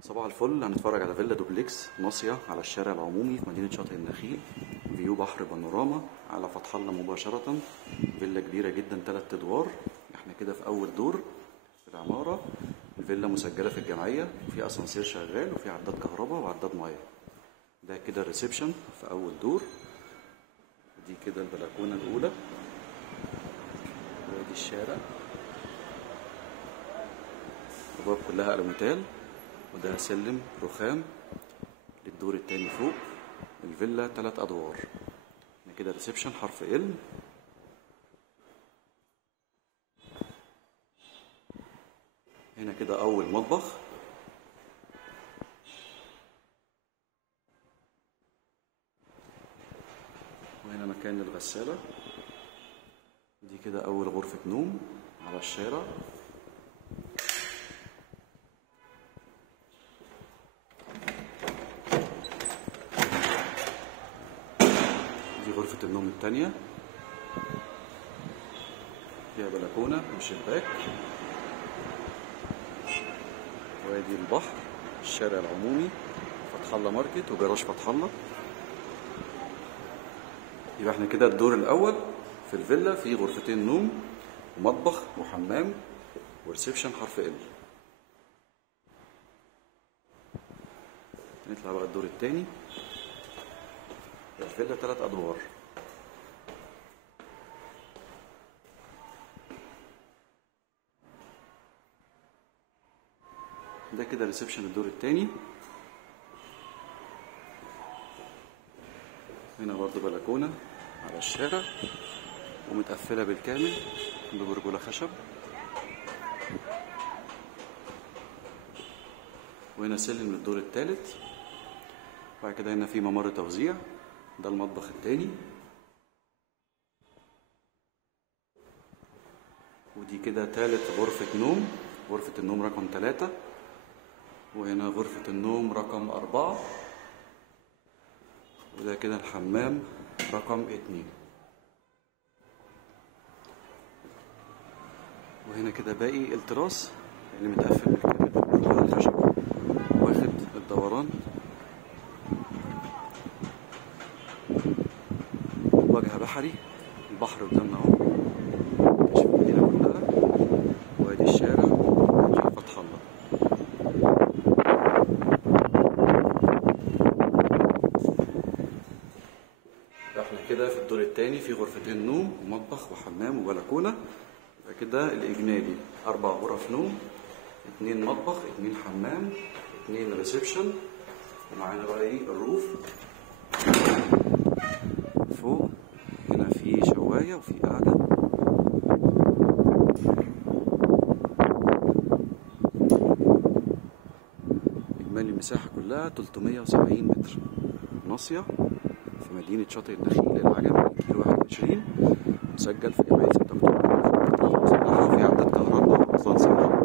صباح الفل. هنتفرج على فيلا دوبلكس ناصية على الشارع العمومي في مدينة شاطئ النخيل. فيو بحر بانوراما على فتح الله مباشرة. فيلا كبيرة جدا 3 ادوار. احنا كده في اول دور في العمارة. الفيلا مسجلة في الجمعية وفي اسانسير شغال وفي عداد كهرباء وعداد مياه. ده كده الريسبشن في اول دور. دي كده البلكونة الاولى وادي الشارع. الابواب كلها الوميتال وده سلم رخام للدور التاني فوق. الفيلا 3 ادوار. هنا كده ريسبشن حرف ال. هنا كده اول مطبخ. وهنا مكان للغسالة. دي كده اول غرفة نوم على الشارع. دي غرفة النوم التانية فيها بلكونة وشباك. وادي البحر، الشارع العمومي، فتح الله ماركت وجراج فتح الله. يبقى احنا كده الدور الاول في الفيلا فيه غرفتين نوم ومطبخ وحمام وريسبشن حرف ال. نطلع بقى الدور التاني. الفيلا 3 ادوار. ده كده ريسبشن الدور التاني. هنا برضو بلكونة على الشارع ومتقفلة بالكامل ببرجولة خشب. وهنا سلم للدور التالت. بعد كده هنا في ممر توزيع. ده المطبخ التاني. ودي كده تالت غرفة نوم، غرفة النوم رقم 3. وهنا غرفة النوم رقم 4. وده كده الحمام رقم 2. وهنا كده باقي التراس اللي متقفل بالكامل بالبرجولة الخشب واخد الدوران. واجهة بحري، البحر قدامنا اهو، كشف المدينة كلها. وادي الشارع وادي فتح الله. احنا كده في الدور التاني في غرفتين نوم ومطبخ وحمام وبلكونة. يبقى كده الإجمالي 4 غرف نوم، 2 مطبخ، 2 حمام، 2 ريسبشن. ومعانا بقى ايه الروف فوق. هنا في شواية وفي قاعدة. إجمالي المساحة كلها 370 متر. ناصية في مدينة شاطئ النخيل العجمي، كيلو 21. مسجل في جمعية 6 أكتوبر. في عداد كهرباء وأسانسير.